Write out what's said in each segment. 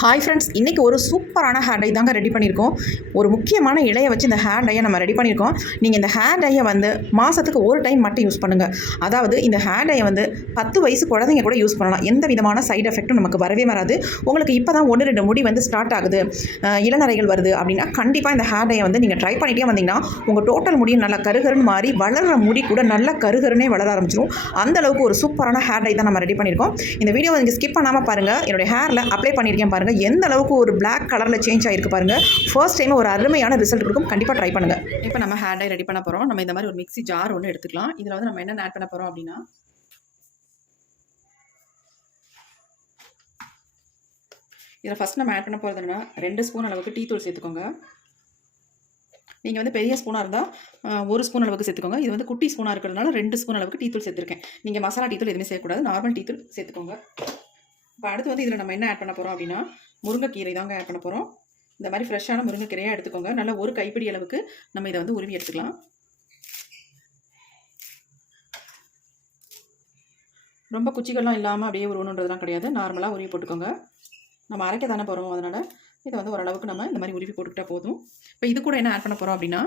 Hi friends இன்றைக்கி ஒரு சூப்பரான ஹேர் டை தாங்க ரெடி பண்ணியிருக்கோம். ஒரு முக்கியமான இலையை வச்சு இந்த ஹேர் டையை நம்ம ரெடி பண்ணியிருக்கோம். நீங்கள் இந்த ஹேர் டையை வந்து மாதத்துக்கு ஒரு டைம் மட்டும் யூஸ் பண்ணுங்கள் அதாவது இந்த ஹேர் டையை வந்து பத்து வயசு குழந்தைங்க கூட யூஸ் பண்ணலாம். எந்த விதமான சைடு எஃபெக்ட்டும் நமக்கு வரவே வராது. உங்களுக்கு இப்போ தான் ஒன்று ரெண்டு முடி வந்து ஸ்டார்ட் ஆகுது. இளநரைகள் வருது அப்படின்னா கண்டிப்பாக இந்த ஹேர் டையை வந்து நீங்கள் ட்ரை பண்ணிகிட்டே வந்தீங்கன்னா உங்கள் டோட்டல் முடியும் நல்லா கருகருன்னு மாறி வளர்கிற முடி கூட நல்லா கருகருன்னே வளர ஆரம்பிச்சிடும் அந்தளவுக்கு ஒரு சூப்பரான ஹேர் டை தான் நம்ம ரெடி பண்ணியிருக்கோம். இந்த வீடியோ நீங்கள் ஸ்கிப் பண்ணாமல் பாருங்கள் என்னுடைய ஹேரில் அப்ளை பண்ணியிருக்கேன். பாருங்கள் எந்த அளவுக்கு ஒரு பிளாக் கலரில் சேஞ்ச் ஆகிருக்கு பாருங்கள் ஃபர்ஸ்ட் டைம் ஒரு அருமையான ரிசல்ட் இருக்கும் கண்டிப்பாக ட்ரை பண்ணுங்கள் இப்போ நம்ம ஹேண்ட் டை ரெடி பண்ண போகிறோம் நம்ம இந்த மாதிரி ஒரு மிக்ஸி ஜார் ஒன்று எடுத்துக்கலாம். இதில் வந்து நம்ம என்ன ஆட் பண்ண போகிறோம் அப்படின்னா இதில் ஃபஸ்ட் நம்ம ஆட் பண்ண போகிறது என்னென்னா ரெண்டு ஸ்பூன் அளவுக்கு டீ தூள் சேர்த்துக்கோங்க. நீங்கள் வந்து பெரிய ஸ்பூனாக இருந்தால் ஒரு ஸ்பூன் அளவுக்கு சேர்த்துக்கோங்க. இது வந்து குட்டி ஸ்பூனாக இருக்கிறதுனால ரெண்டு ஸ்பூன் அளவுக்கு டீ தூள் சேர்த்துருக்கேன். நீங்கள் மசாலா டீ தூள் எதுவுமே சேர்க்கக்கூடாது. நார்மல் டீ தூள் சேர்த்துக்கோங்க. இப்போ அடுத்து வந்து இதில் நம்ம என்ன ஆட் பண்ண போகிறோம் அப்படின்னா முருங்கைக்கீரை தாங்க ஆட் பண்ண போகிறோம் இந்த மாதிரி ஃப்ரெஷ்ஷான முருங்கைக்கீரையாக எடுத்துக்கோங்க. நல்லா ஒரு கைப்பிடி அளவுக்கு நம்ம இதை வந்து உருவி எடுத்துக்கலாம். ரொம்ப குச்சிகள்லாம் இல்லாமல் அப்படியே உருவணுன்றதுலாம் கிடையாது. நார்மலாக உருவி போட்டுக்கோங்க. நம்ம அரைக்க தானே போகிறோம் அதனால் இதை வந்து ஓரளவுக்கு நம்ம இந்த மாதிரி உருவி போட்டுக்கிட்டா போதும். இப்போ இது கூட என்ன ஆட் பண்ண போகிறோம் அப்படின்னா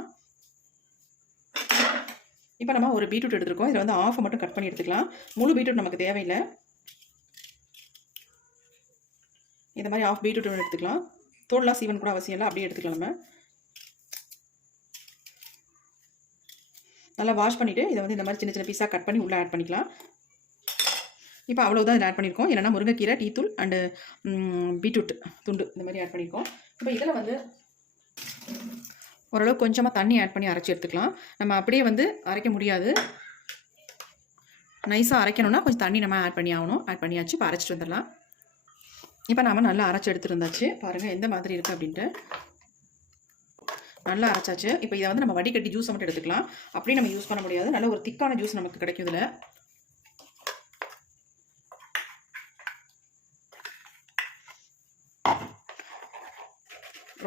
இப்போ நம்ம ஒரு பீட்ரூட் எடுத்துருக்கோம். இதில் வந்து ஆஃபை மட்டும் கட் பண்ணி எடுத்துக்கலாம். முழு பீட்ரூட் நமக்கு தேவையில்லை. இந்த மாதிரி ஆஃப் பீட்ரூட் ஒன்று எடுத்துக்கலாம். தோல்லாம் சீவன் கூட அவசியம் இல்லை அப்படியே எடுத்துக்கலாம் நம்ம. நல்லா வாஷ் பண்ணிவிட்டு இதை வந்து இந்த மாதிரி சின்ன சின்ன பீஸாக கட் பண்ணி உள்ளே ஆட் பண்ணிக்கலாம். இப்போ அவ்வளோதான் இதில் ஆட் பண்ணியிருக்கோம். என்னென்னா முருங்கைக்கீரை டீத்தூள் அண்டு பீட்ரூட் துண்டு இந்த மாதிரி ஆட் பண்ணியிருக்கோம். இப்போ இதில் வந்து ஓரளவு கொஞ்சமாக தண்ணி ஆட் பண்ணி அரைச்சி எடுத்துக்கலாம். நம்ம அப்படியே வந்து அரைக்க முடியாது. நைஸாக அரைக்கணும்னா கொஞ்சம் தண்ணி நம்ம ஆட் பண்ணி ஆகணும். ஆட் பண்ணியாச்சு இப்போ அரைச்சிட்டு வந்துடலாம். இப்போ நாம் நல்லா அரைச்சி எடுத்துருந்தாச்சு. பாருங்கள் எந்த மாதிரி இருக்குது அப்படின்ட்டு. நல்லா அரைச்சாச்சு. இப்போ இதை வந்து நம்ம வடிகட்டி ஜூஸை மட்டும் எடுத்துக்கலாம். அப்படியே நம்ம யூஸ் பண்ண முடியாது. நல்ல ஒரு திக்கான ஜூஸ் நமக்கு கிடைக்கும் இதில்.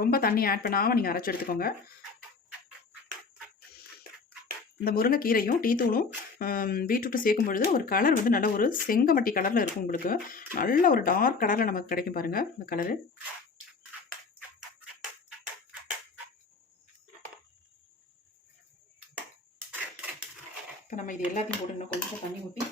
ரொம்ப தண்ணி ஆட் பண்ணாமல் நீங்கள் அரைச்சி எடுத்துக்கோங்க. இந்த முருங்கைக்கீரையும் டீத்தூளும் பீட்ரூட்டும் சேர்க்கும் பொழுது ஒரு கலர் வந்து நல்ல ஒரு செங்கமட்டி கலரில் இருக்கும் உங்களுக்கு. நல்ல ஒரு டார்க் கலரில் நமக்கு கிடைக்கும் பாருங்கள் இந்த கலரு இப்போ நம்ம இது எல்லாத்தையும் போட்டு இன்னும் கொஞ்சம் தண்ணி ஊற்றி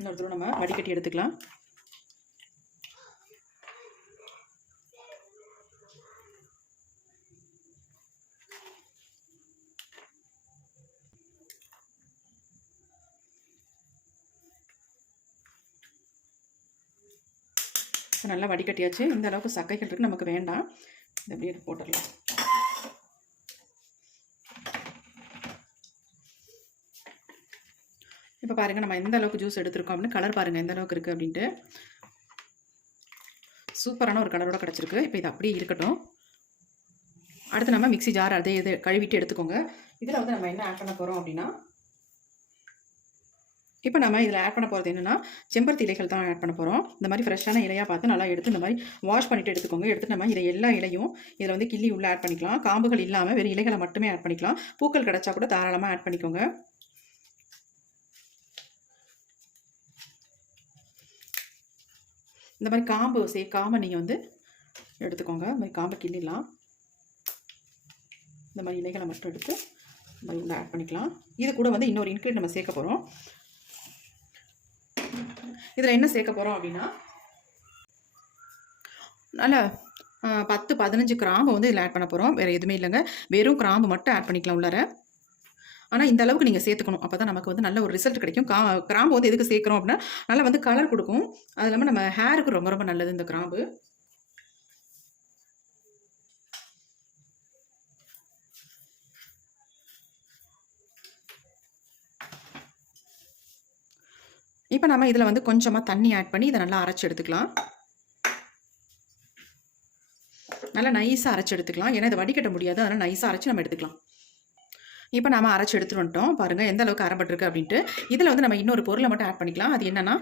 இன்னொரு தடவை நம்ம வடிகட்டி எடுத்துக்கலாம். இப்போ நல்லா வடிகட்டியாச்சு. இந்த அளவுக்கு சக்கைகள் இருக்குது நமக்கு வேண்டாம். இந்த அப்படியே போட்டுடலாம். பாருங்கள் நம்ம எந்த அளவுக்கு ஜூஸ் எடுத்திருக்கோம் அப்படின்னு கலர் பாருங்கள் எந்த அளவுக்கு இருக்குது அப்படின்ட்டு. சூப்பரான ஒரு கலரோட கிடச்சிருக்கு. இப்போ இது அப்படியே இருக்கட்டும். அடுத்து நம்ம மிக்ஸி ஜார் அதே இது கழுவிட்டு எடுத்துக்கோங்க. இதில் வந்து நம்ம என்ன ஆட் பண்ண போகிறோம் அப்படின்னா இப்போ நம்ம இதில் ஆட் பண்ண போகிறது என்னென்னா செம்பருத்தி இலைகள் தான் ஆட் பண்ண போகிறோம் இந்த மாதிரி ஃப்ரெஷ்ஷான இலையாக பார்த்து நல்லா எடுத்து இந்த மாதிரி வாஷ் பண்ணிவிட்டு எடுத்துக்கோங்க. எடுத்து நம்ம இதை எல்லா இலையும் இதில் வந்து கிள்ளி உள்ளே ஆட் பண்ணிக்கலாம். காம்புகள் இல்லாமல் வெறும் இலைகளை மட்டுமே ஆட் பண்ணிக்கலாம். பூக்கள் கிடச்சா கூட தாராளமாக ஆட் பண்ணிக்கோங்க. இந்த மாதிரி காம்பு சேர்க்காம நீங்கள் வந்து எடுத்துக்கோங்க. இந்த மாதிரி காம்பை கிள்ளிடலாம் இந்த மாதிரி இலைகளை மட்டும் எடுத்து இந்த மாதிரி உள்ள ஆட் பண்ணிக்கலாம். இது கூட வந்து இன்னொரு இன்க்ரீட் நம்ம சேர்க்க போகிறோம் இதில் என்ன சேர்க்க போகிறோம் அப்படின்னா நல்ல பத்து பதினஞ்சு கிராம்பு வந்து இதில் ஆட் பண்ண போகிறோம் வேறு எதுவுமே இல்லைங்க. வெறும் கிராம்பு மட்டும் ஆட் பண்ணிக்கலாம் உள்ளார. ஆனால் இந்த அளவுக்கு நீங்கள் சேர்த்துக்கணும். அப்போ தான் நமக்கு வந்து நல்ல ஒரு ரிசல்ட் கிடைக்கும். கா கிராம்பு வந்து எதுக்கு சேர்க்குறோம் அப்படின்னா நல்லா வந்து கலர் கொடுக்கும். அது இல்லாமல் நம்ம ஹேருக்கு ரொம்ப ரொம்ப நல்லது இந்த கிராம்பு. இப்போ நம்ம இதில் வந்து கொஞ்சமாக தண்ணி ஆட் பண்ணி இதை நல்லா அரைச்சி எடுத்துக்கலாம். நல்லா நைஸாக அரைச்சி எடுத்துக்கலாம். ஏன்னா இதை வடிகட்ட முடியாது. அதனால் நைஸாக அரைச்சி நம்ம எடுத்துக்கலாம். இப்போ நம்ம அரைச்சி எடுத்துட்டு வந்துட்டோம். பாருங்கள் எந்த அளவுக்கு அரைப்பட்டிருக்கு அப்படின்ட்டு. இதில் வந்து நம்ம இன்னொரு பொருளை மட்டும் ஆட் பண்ணிக்கலாம். அது என்னென்னா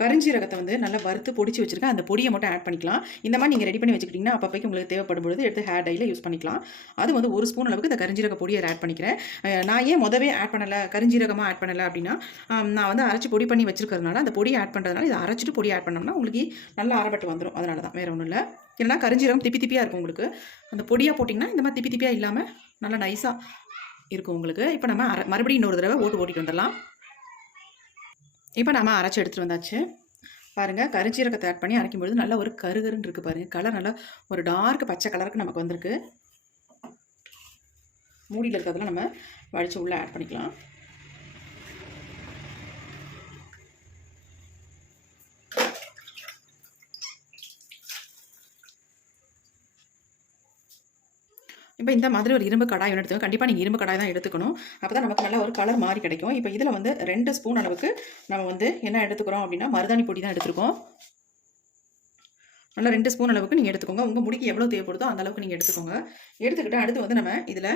கரிஞ்சீரகத்தை வந்து நல்லா வறுத்து பொடிச்சு வச்சிருக்கேன். அந்த பொடியை மட்டும் ஆட் பண்ணிக்கலாம். இந்த மாதிரி நீங்கள் ரெடி பண்ணி வச்சுக்கிட்டிங்கன்னா அப்பப்போக்கு உங்களுக்கு தேவைப்படும் பொழுது எடுத்து ஹேர் டையில் யூஸ் பண்ணிக்கலாம். அது வந்து ஒரு ஸ்பூன் அளவுக்கு இந்த கரிஞ்சீரக பொடியை ஆட் பண்ணிக்கிறேன். நான் ஏன் முதவே ஆட் பண்ணலை கரிஞ்சீரகமாக ஆட் பண்ணலை அப்படின்னா நான் வந்து அரைச்சி பொடி பண்ணி வச்சிருக்கிறதுனால அந்த பொடியை ஆட் பண்ணுறதுனால இதை அரைச்சிட்டு பொடி ஆட் பண்ணோம்னா உங்களுக்கு நல்லா அரைப்பட்டு வந்துடும் அதனால தான் வேறு ஒன்றும் இல்லை. இல்லைனா கரிஞ்சீரகம் திப்பி திப்பியாக இருக்கும் உங்களுக்கு. அந்த பொடியாக போட்டிங்கன்னா இந்த மாதிரி திப்பி திப்பியாக இல்லாமல் நல்லா நைஸாக இருக்கும் உங்களுக்கு. இப்போ நம்ம மறுபடியும் இன்னொரு தடவை ஓட்டு ஓட்டிட்டு வந்துடலாம். இப்போ நம்ம அரைச்சி எடுத்துகிட்டு வந்தாச்சு. பாருங்கள் கரிஞ்சீரகத்தை ஆட் பண்ணி அரைக்கும் பொழுது நல்லா ஒரு கருகருன்னு இருக்குது பாருங்கள் கலர் நல்லா ஒரு டார்க் பச்சை கலருக்கு நமக்கு வந்திருக்கு. மூடியில் இருக்கிறதெல்லாம் நம்ம வடித்து உள்ளே ஆட் பண்ணிக்கலாம். இப்போ இந்த மாதிரி ஒரு இரும்பு கடாய் ஒன்று எடுத்துக்கணும். கண்டிப்பாக நீங்கள் இரும்பு கடாய் தான் எடுத்துக்கணும். அப்போ தான் நமக்கு நல்ல ஒரு கலர் மாறி கிடைக்கும். இப்போ இதில் வந்து ரெண்டு ஸ்பூன் அளவுக்கு நம்ம வந்து என்ன எடுத்துக்கிறோம் அப்படின்னா மருதாணி பொடி தான் எடுத்துருக்கோம். நல்லா ரெண்டு ஸ்பூன் அளவுக்கு நீங்கள் எடுத்துக்கோங்க. உங்கள் முடிக்கு எவ்வளோ தேவைப்படுதோ அந்த அளவுக்கு நீங்கள் எடுத்துக்கோங்க. எடுத்துக்கிட்டு அடுத்து வந்து நம்ம இதில்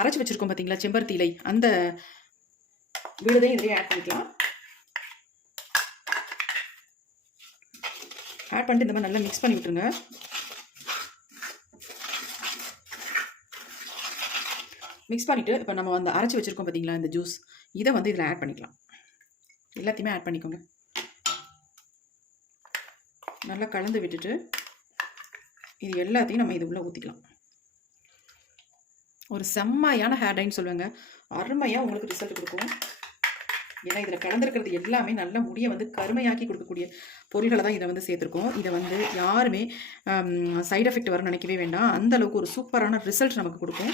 அரைச்சி வச்சுருக்கோம் பார்த்தீங்களா செம்பருத்தி இலை. அந்த விழுதையும் இதிலே ஆட் பண்ணிக்கலாம். ஆட் பண்ணிட்டு இந்த மாதிரி நல்லா மிக்ஸ் பண்ணி விட்டுருங்க. மிக்ஸ் பண்ணிவிட்டு இப்போ நம்ம வந்து அரைச்சி வச்சுருக்கோம் பார்த்தீங்களா இந்த ஜூஸ் இதை வந்து இதில் ஆட் பண்ணிக்கலாம். எல்லாத்தையுமே ஆட் பண்ணிக்கோங்க. நல்லா கலந்து விட்டுட்டு இது எல்லாத்தையும் நம்ம இது உள்ளே ஊற்றிக்கலாம் ஒரு செம்மையான ஹேர் டைன்னு சொல்லுவாங்க. அருமையாக உங்களுக்கு ரிசல்ட் கொடுக்கும். ஏன்னா இதில் கலந்துருக்கிறது எல்லாமே நல்ல முடியை வந்து கருமையாக்கி கொடுக்கக்கூடிய பொருள்களை தான் இதை வந்து சேர்த்துருக்கோம். இதை வந்து யாருமே சைட் எஃபெக்ட் வரும்னு நினைக்கவே வேண்டாம். அந்த அளவுக்கு ஒரு சூப்பரான ரிசல்ட் நமக்கு கொடுக்கும்.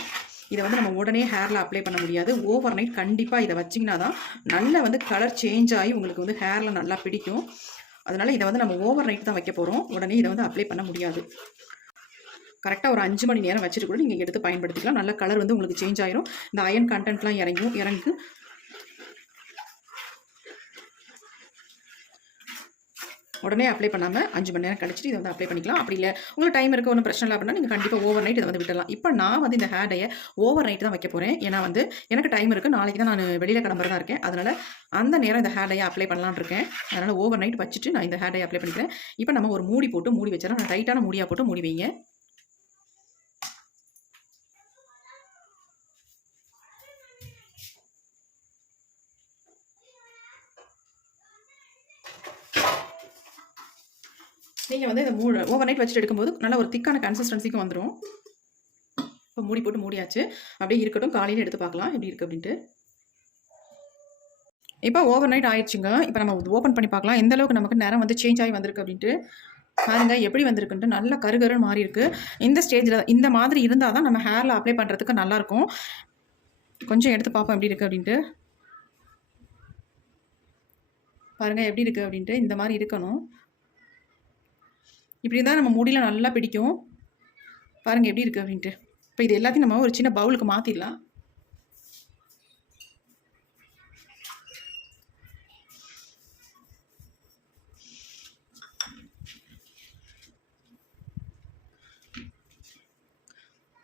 இதை வந்து நம்ம உடனே ஹேரில் அப்ளை பண்ண முடியாது. ஓவர் நைட் கண்டிப்பாக இதை வச்சிங்கன்னா தான் நல்லா வந்து கலர் சேஞ்ச் ஆகி உங்களுக்கு வந்து ஹேரில் நல்லா பிடிக்கும். அதனால் இதை வந்து நம்ம ஓவர் நைட் தான் வைக்க போகிறோம் உடனே இதை வந்து அப்ளை பண்ண முடியாது. கரெக்டாக ஒரு அஞ்சு மணி நேரம் வச்சுட்டு கூட நீங்கள் எடுத்து பயன்படுத்திக்கலாம். நல்ல கலர் வந்து உங்களுக்கு சேஞ்ச் ஆயிரும். இந்த அயன் கண்டென்ட்லாம் இறங்கும் இறங்கி. உடனே அப்ளை பண்ணாமல் அஞ்சு மணி நேரம் கழிச்சிட்டு இதை வந்து அப்ளை பண்ணிக்கலாம். அப்படி இல்லை. உங்களுக்கு டைம் இருக்க ஒன்றும் பிரச்சனை இல்லை அப்படின்னா நீங்கள் கண்டிப்பாக ஓவர் நைட் இதை வந்து விட்டுடலாம். இப்போ நான் வந்து இந்த ஹேர் டையை ஓவர் நைட் தான் வைக்க போகிறேன் ஏன்னா வந்து எனக்கு டைம் இருக்குது நாளைக்கு தான் நான் வெளியில் கிளம்புறதா இருக்கேன். அதனால் அந்த நேரம் இந்த ஹேர் டையை அப்ளை பண்ணலான்னு இருக்கேன். அதனால் ஓவர் நைட் வச்சுட்டு நான் இந்த ஹேர் டையை அப்ளை பண்ணிக்கிறேன். இப்போ நம்ம ஒரு மூடி போட்டு மூடி வச்சிடலாம் நான் டைட்டான மூடியாக போட்டு மூடி வைங்க. நீங்கள் வந்து இந்த மூ ஓவர் நைட் வச்சுட்டு எடுக்கும்போது நல்ல ஒரு திக்கான கன்சிஸ்டன்சிக்கும் வந்துடும் இப்போ மூடி போட்டு மூடியாச்சு. அப்படியே இருக்கட்டும் காலையில் எடுத்து பார்க்கலாம். எப்படி இருக்குது அப்படின்ட்டு. இப்போ ஓவர் நைட் ஆயிடுச்சுங்க. இப்போ நம்ம ஓப்பன் பண்ணி பார்க்கலாம். எந்த அளவுக்கு நமக்கு நேரம் வந்து சேஞ்ச் ஆகி வந்திருக்கு அப்படின்ட்டு. பாருங்க எப்படி வந்திருக்குன்ட்டு. நல்ல கருகருன்னு மாறி இருக்கு. இந்த ஸ்டேஜில் இந்த மாதிரி இருந்தால் தான் நம்ம ஹேரில் அப்ளை பண்ணுறதுக்கு நல்லாயிருக்கும் கொஞ்சம் எடுத்து பார்ப்போம் எப்படி இருக்குது அப்படின்ட்டு. பாருங்கள் எப்படி இருக்குது அப்படின்ட்டு. இந்த மாதிரி இருக்கணும். இப்படி இருந்தால் நம்ம முடியல நல்லா பிடிக்கும். பாருங்கள் எப்படி இருக்குது அப்படின்ட்டு. இப்போ இது எல்லாத்தையும் நம்ம ஒரு சின்ன பவுலுக்கு மாற்றிடலாம்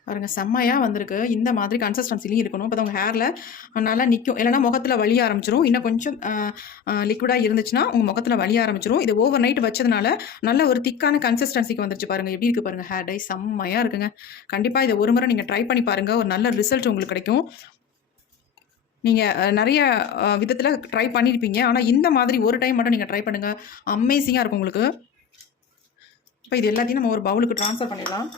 பாருங்கள் செம்மையாக வந்திருக்கு. இந்த மாதிரி கன்சிஸ்டன்சிலையும் இருக்கணும். இப்போ உங்கள் ஹேரில் நல்லா நிற்கும் இல்லைனா முகத்தில் வலிய ஆரம்பிச்சிரும். இன்னும் கொஞ்சம் லிக்விடாக இருந்துச்சுன்னா உங்கள் முகத்தில் வலிய ஆரம்பிச்சிரும். இது ஓவர் நைட் வச்சதுனால நல்ல ஒரு திக்கான கன்சிஸ்டன்சிக்கு வந்துருச்சு பாருங்கள் எப்படி இருக்குது பாருங்கள் ஹேர் டை செம்மையாக இருக்குங்க. கண்டிப்பாக இதை ஒரு முறை நீங்கள் ட்ரை பண்ணி பாருங்கள் ஒரு நல்ல ரிசல்ட் உங்களுக்கு கிடைக்கும். நீங்கள் நிறைய விதத்தில் ட்ரை பண்ணியிருப்பீங்க ஆனால் இந்த மாதிரி ஒரு டைம் மட்டும் நீங்கள் ட்ரை பண்ணுங்கள் அமேசிங்காக இருக்கும் உங்களுக்கு. இப்போ இது எல்லாத்தையும் நம்ம ஒரு பவுலுக்கு ட்ரான்ஸ்ஃபர் பண்ணிடலாம்.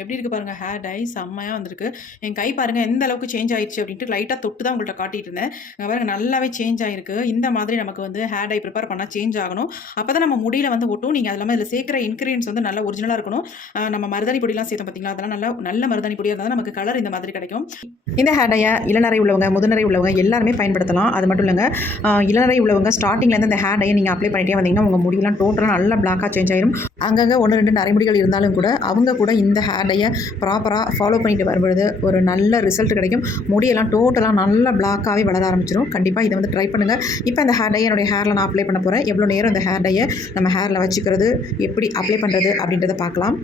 எப்படி இருக்குது பாருங்கள் ஹேர் டை செம்மையாக வந்திருக்கு. என் கை பாருங்கள் எந்த அளவுக்கு சேஞ்ச் ஆயிடுச்சு அப்படின்ட்டு லைட்டாக தொட்டு தான் உங்கள்கிட்ட காட்டிட்டு இருந்தேன். இங்க நல்லாவே சேஞ்ச் ஆயிருக்கு. இந்த மாதிரி நமக்கு வந்து ஹேர் டை ப்ரிப்பேர் பண்ணால் சேஞ்ச் ஆகணும். அப்போ தான் நம்ம முடியில் வந்து ஒட்டும். நீங்கள் அது இல்லாமல் இதில் சேர்க்குற இன்க்ரீடியன்ஸ் வந்து நல்லா ஒரிஜினலாக இருக்கணும். நம்ம மருதாணி பொடிலாம் சேர்த்தோம் பார்த்தீங்களா அதெல்லாம் நல்லா நல்ல மருதாணி பொடியாக இருந்தால் நமக்கு கலர் இந்த மாதிரி கிடைக்கும். இந்த ஹேர் டையை இளநரை உள்ளவங்க முதுநரை உள்ளவங்க எல்லாருமே பயன்படுத்தலாம். அது மட்டும் இல்லைங்க இளநரை உள்ளவங்க ஸ்டார்டிங்லேருந்து இந்த ஹேர் டையை நீங்கள் அப்ளை பண்ணிட்டே வந்தீங்கன்னா உங்கள் முடியெல்லாம் டோட்டலாக நல்லா பிளாக்காக சேஞ்ச் ஆயிரும். அங்கங்கே ஒன்று ரெண்டு நரைமுடிகள் இருந்தாலும் கூட அவங்க கூட இந்த ஹேர் டையை ப்ராப்பராக ஃபாலோ பண்ணிட்டு வரும்பொழுது ஒரு நல்ல ரிசல்ட் கிடைக்கும். முடியெல்லாம் டோட்டலாக நல்ல பிளாக்காகவே வளர ஆரம்பிச்சிடும் கண்டிப்பாக இதை வந்து ட்ரை பண்ணுங்கள் இப்போ இந்த ஹேர் டையை என்னுடைய ஹேரில் நான் அப்ளை பண்ண போகிறேன் எவ்வளோ நேரம் இந்த ஹேர் டையை நம்ம ஹேரில் வச்சுக்கிறது எப்படி அப்ளை பண்ணுறது அப்படின்றத பார்க்கலாம்.